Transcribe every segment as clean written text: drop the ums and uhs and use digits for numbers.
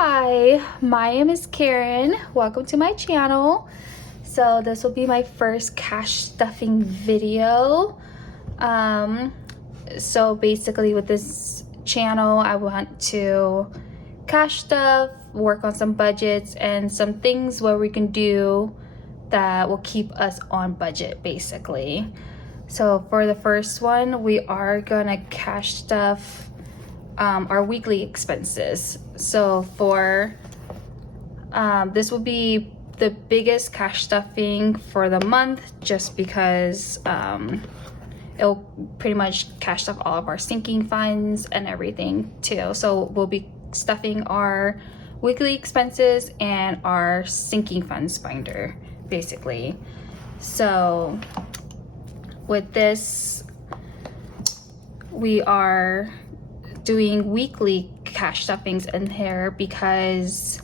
Hi, my name is Karen. Welcome to my channel. So this will be my first cash stuffing video. So basically with this channel, I want to cash stuff, work on some budgets and some things where we can do that will keep us on budget basically. So for the first one, we are gonna cash stuff our weekly expenses. So for this will be the biggest cash stuffing for the month, just because it'll pretty much cash stuff all of our sinking funds and everything too. So we'll be stuffing our weekly expenses and our sinking funds binder basically. So with this, we are doing weekly cash stuffings in here because,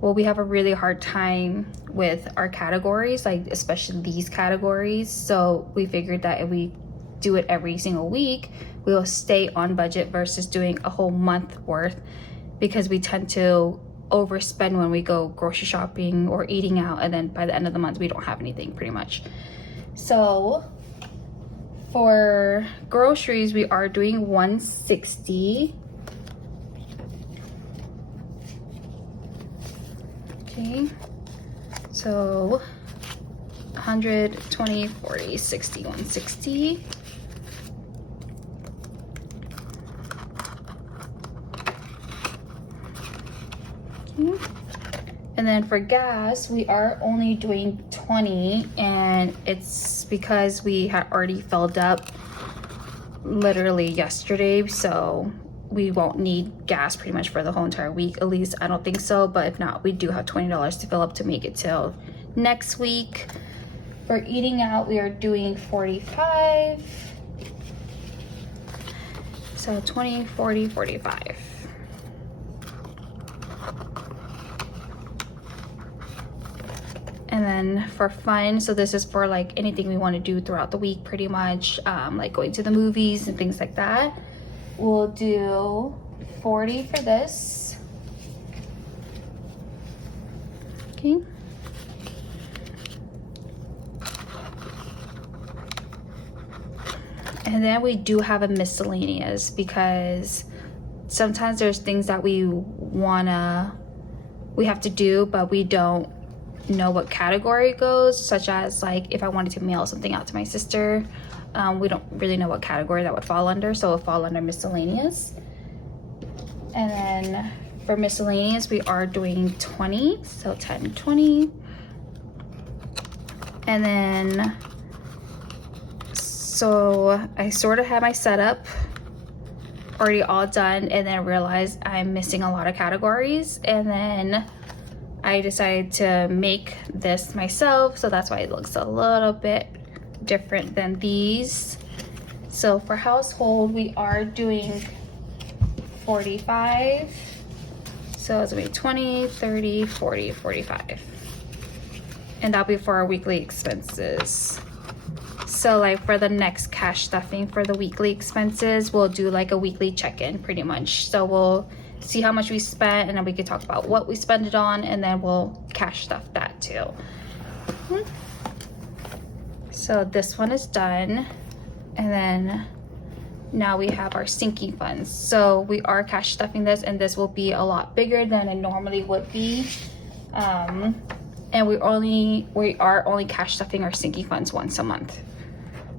well, we have a really hard time with our categories, like especially these categories. So we figured that if we do it every single week, we will stay on budget versus doing a whole month worth, because we tend to overspend when we go grocery shopping or eating out, and then by the end of the month we don't have anything pretty much. So for groceries, we are doing $160. Okay, so 120, 40, 60, 160. Okay. And then for gas, we are only doing 20, and it's because we had already filled up literally yesterday, so we won't need gas pretty much for the whole entire week. At least I don't think so, but if not, we do have $20 to fill up to make it till next week. For eating out, we are doing 45. So 20, 40, 45. And then for fun, so this is for like anything we want to do throughout the week pretty much, like going to the movies and things like that. We'll do 40 for this. Okay. And then we do have a miscellaneous, because sometimes there's things that we have to do, but we don't know what category it goes, such as like if I wanted to mail something out to my sister, we don't really know what category that would fall under, so it'll fall under miscellaneous. And then for miscellaneous, we are doing 20, so 10, 20. And then so I sort of had my setup already all done, and then I realized I'm missing a lot of categories, and then I decided to make this myself, so that's why it looks a little bit different than these. So for household, we are doing 45. So it's gonna be 20, 30, 40, 45. And that'll be for our weekly expenses. So like for the next cash stuffing for the weekly expenses, we'll do like a weekly check-in pretty much. So we'll see how much we spent, and then we can talk about what we spend it on, and then we'll cash stuff that too. So this one is done, and then now we have our sinking funds. So we are cash stuffing this, and this will be a lot bigger than it normally would be, and we are only cash stuffing our sinking funds once a month.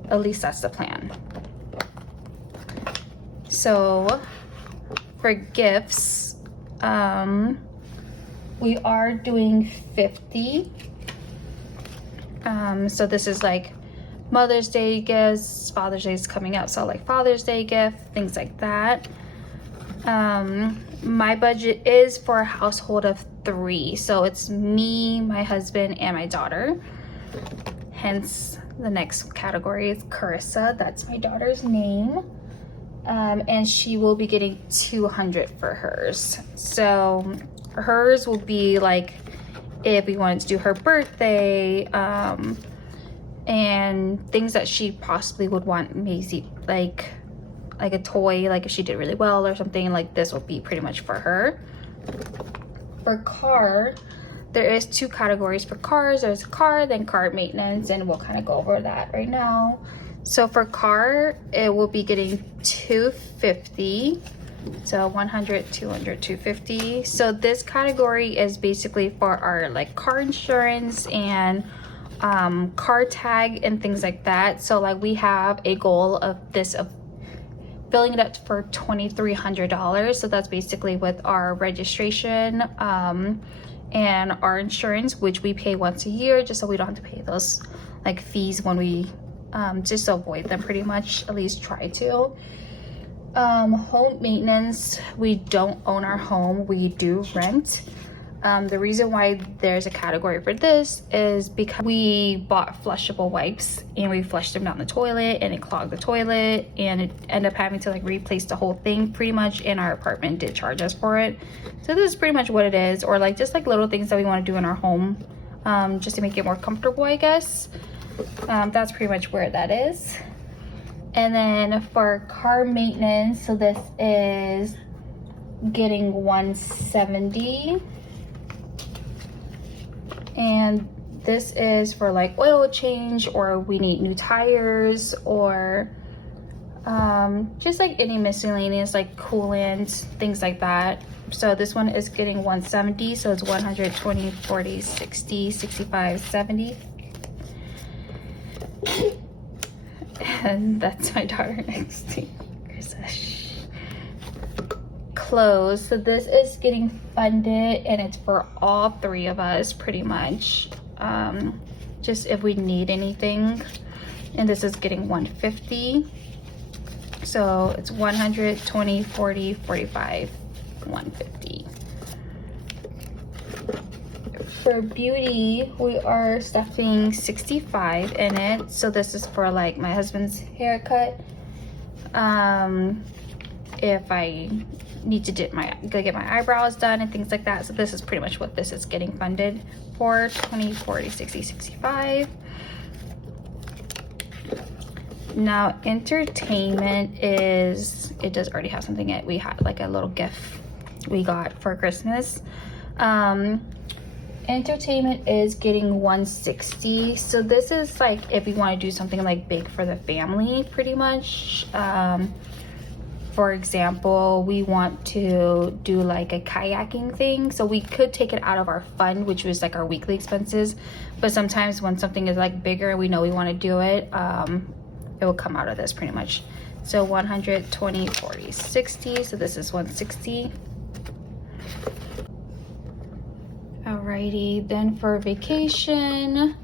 At least that's the plan. So for gifts, we are doing 50. So this is like Mother's Day gifts, Father's Day is coming up, so like Father's Day gift, things like that. My budget is for a household of 3, so it's me, my husband, and my daughter. Hence the next category is Carissa, that's my daughter's name. And she will be getting 200 for hers. So hers will be like if we wanted to do her birthday, and things that she possibly would want, Maisie, like a toy, like if she did really well or something, like this will be pretty much for her. for car, there is 2 categories for cars. There's car, then car maintenance, and we'll kind of go over that right now. So for car, it will be getting $250. So 100, 200, 250. So this category is basically for our like car insurance and car tag and things like that. So like we have a goal of filling it up for $2,300. So that's basically with our registration and our insurance, which we pay once a year, just so we don't have to pay those like fees when we just avoid them pretty much, at least try to. Home maintenance, we don't own our home, we do rent. The reason why there's a category for this is because we bought flushable wipes and we flushed them down the toilet and it clogged the toilet, and it ended up having to like replace the whole thing pretty much, and our apartment did charge us for it. So this is pretty much what it is, or like just like little things that we want to do in our home just to make it more comfortable, I guess. That's pretty much where that is. And then for car maintenance, so this is getting $170. And this is for like oil change, or we need new tires, or just like any miscellaneous like coolant, things like that. So this one is getting $170. So it's 120, 40, 60, 65, 70. And that's my daughter next to me. Clothes. So this is getting funded, and it's for all 3 of us pretty much. Just if we need anything. And this is getting $150. So it's 100, 20, 40, 45, 150. For beauty, we are stuffing $65 in it. So this is for like my husband's haircut. If I need to go get my eyebrows done and things like that. So this is pretty much what this is getting funded for, 20, 40, 60, 65. Now entertainment is, it does already have something we had like a little gift we got for Christmas. Entertainment is getting $160. So this is like if we want to do something like big for the family pretty much. For example, we want to do like a kayaking thing, so we could take it out of our fund, which was like our weekly expenses, but sometimes when something is like bigger and we know we want to do it, it will come out of this pretty much. So 100, 20, 40, 60. So this is 160. Alrighty, then for vacation,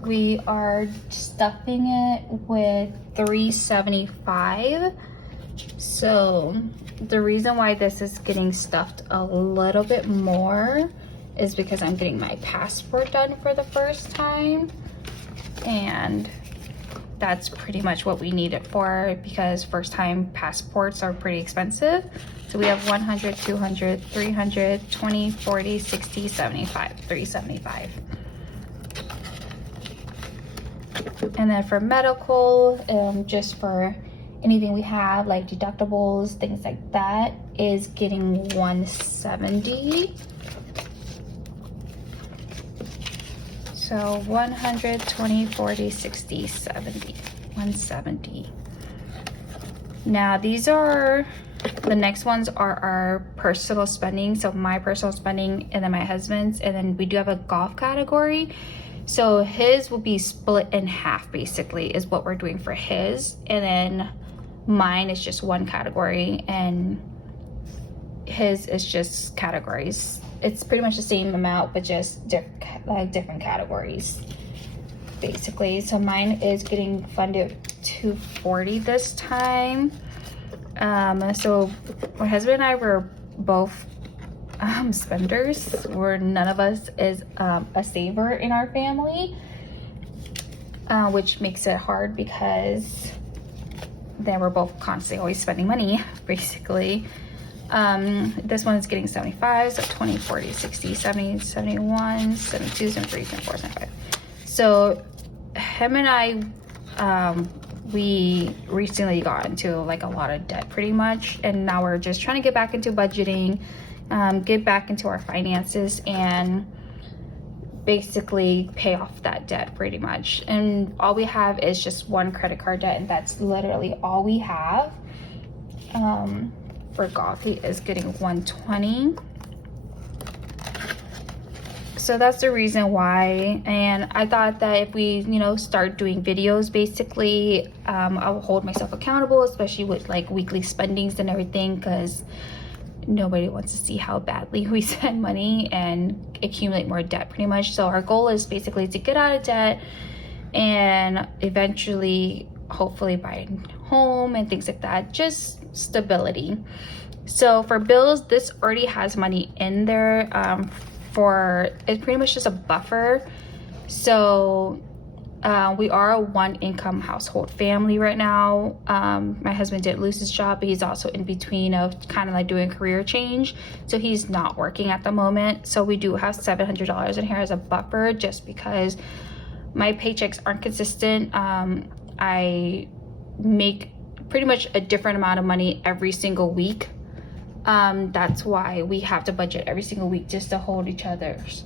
we are stuffing it with $375. So the reason why this is getting stuffed a little bit more is because I'm getting my passport done for the first time, and that's pretty much what we need it for, because first time passports are pretty expensive. So we have 100, 200, 300, 20, 40, 60, 75, 375. And then for medical, just for anything we have like deductibles, things like that, is getting $170. So 100, 20, 40, 60, 70, 170. Now these are, the next ones are our personal spending. So my personal spending and then my husband's, and then we do have a golf category. So his will be split in half basically is what we're doing for his. And then mine is just one category and his is just categories. It's pretty much the same amount, but just different categories basically. So mine is getting funded $240 this time. So my husband and I were both spenders, where none of us is a saver in our family, which makes it hard because then we're both constantly always spending money basically. This one is getting 75, so 20, 40, 60, 70, 71, 72, 73, 74, 75. So him and I, we recently got into like a lot of debt pretty much, and now we're just trying to get back into budgeting, get back into our finances and basically pay off that debt pretty much. And all we have is just one credit card debt, and that's literally all we have. For Godly is getting 120. So that's the reason why. And I thought that if we, you know, start doing videos, basically, I will hold myself accountable, especially with like weekly spendings and everything, because nobody wants to see how badly we spend money and accumulate more debt pretty much. So our goal is basically to get out of debt and eventually hopefully buy a home and things like that, just stability. So for bills, this already has money in there. For it's pretty much just a buffer. So we are a one income household family right now. My husband did lose his job, but he's also in between of kind of like doing career change, so he's not working at the moment. So we do have $700 in here as a buffer, just because my paychecks aren't consistent. I make pretty much a different amount of money every single week. That's why we have to budget every single week, just to hold each other's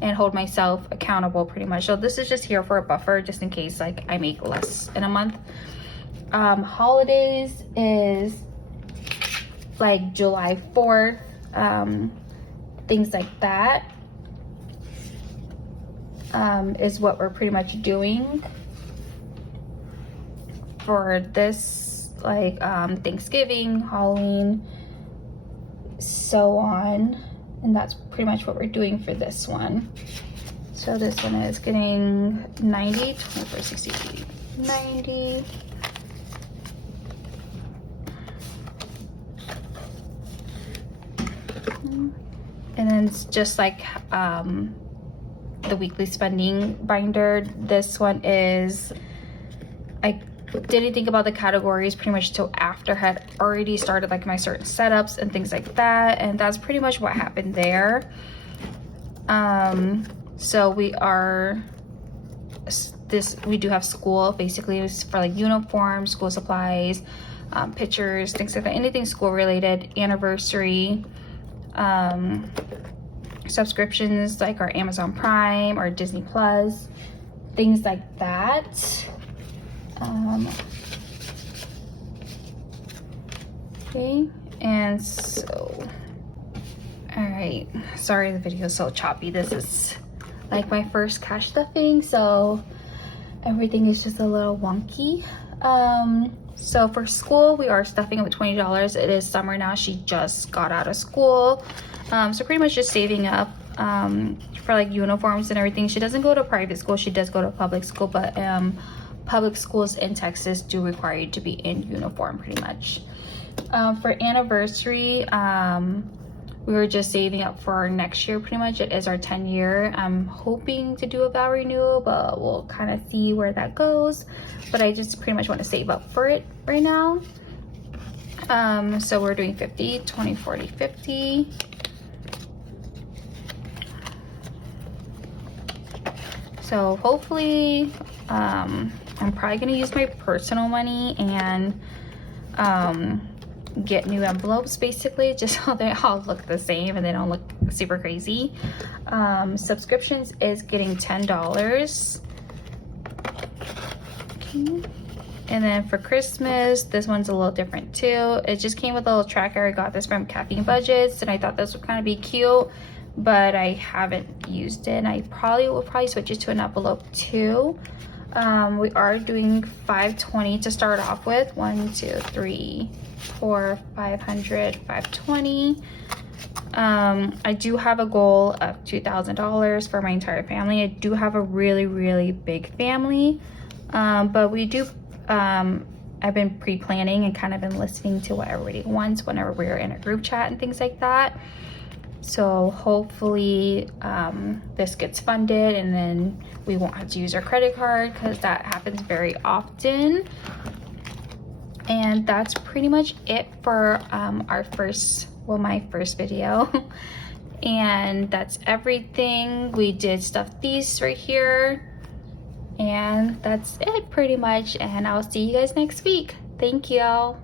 and hold myself accountable pretty much. So this is just here for a buffer, just in case like I make less in a month. Holidays is like July 4th, things like that, is what we're pretty much doing for this, like Thanksgiving, Halloween, so on. And that's pretty much what we're doing for this one. So this one is getting 90, 24, 60, 90. And then it's just like the weekly spending binder. This one is, I didn't think about the categories pretty much till after I had already started like my certain setups and things like that, and that's pretty much what happened there. So we do have school, basically it's for like uniforms, school supplies, pictures, things like that, anything school related, anniversary, subscriptions like our Amazon Prime or Disney Plus, things like that. Okay, and so, all right, sorry the video is so choppy. This is like my first cash stuffing, so everything is just a little wonky. So for school, we are stuffing it with $20. It is summer now, she just got out of school, so pretty much just saving up for like uniforms and everything. She doesn't go to private school, she does go to public school, but public schools in Texas do require you to be in uniform pretty much. For anniversary, we were just saving up for our next year pretty much. It is our 10-year. I'm hoping to do a vow renewal, but we'll kind of see where that goes. But I just pretty much want to save up for it right now. So we're doing 50, 20, 40, 50. So hopefully, I'm probably gonna use my personal money and get new envelopes, basically, just so they all look the same and they don't look super crazy. Subscriptions is getting $10. Okay. And then for Christmas, this one's a little different too. It just came with a little tracker. I got this from Kmc.budget, and I thought this would kind of be cute, but I haven't used it. And I will probably switch it to an envelope too. We are doing 520 to start off with. 1, 2, 3, 4, 500, 520. I do have a goal of $2,000 for my entire family. I do have a really big family, but we do I've been pre-planning and kind of been listening to what everybody wants whenever we're in a group chat and things like that. So hopefully this gets funded, and then we won't have to use our credit card, because that happens very often. And that's pretty much it for my first video. And that's everything. We did stuff these right here, and that's it pretty much. And I'll see you guys next week. Thank you.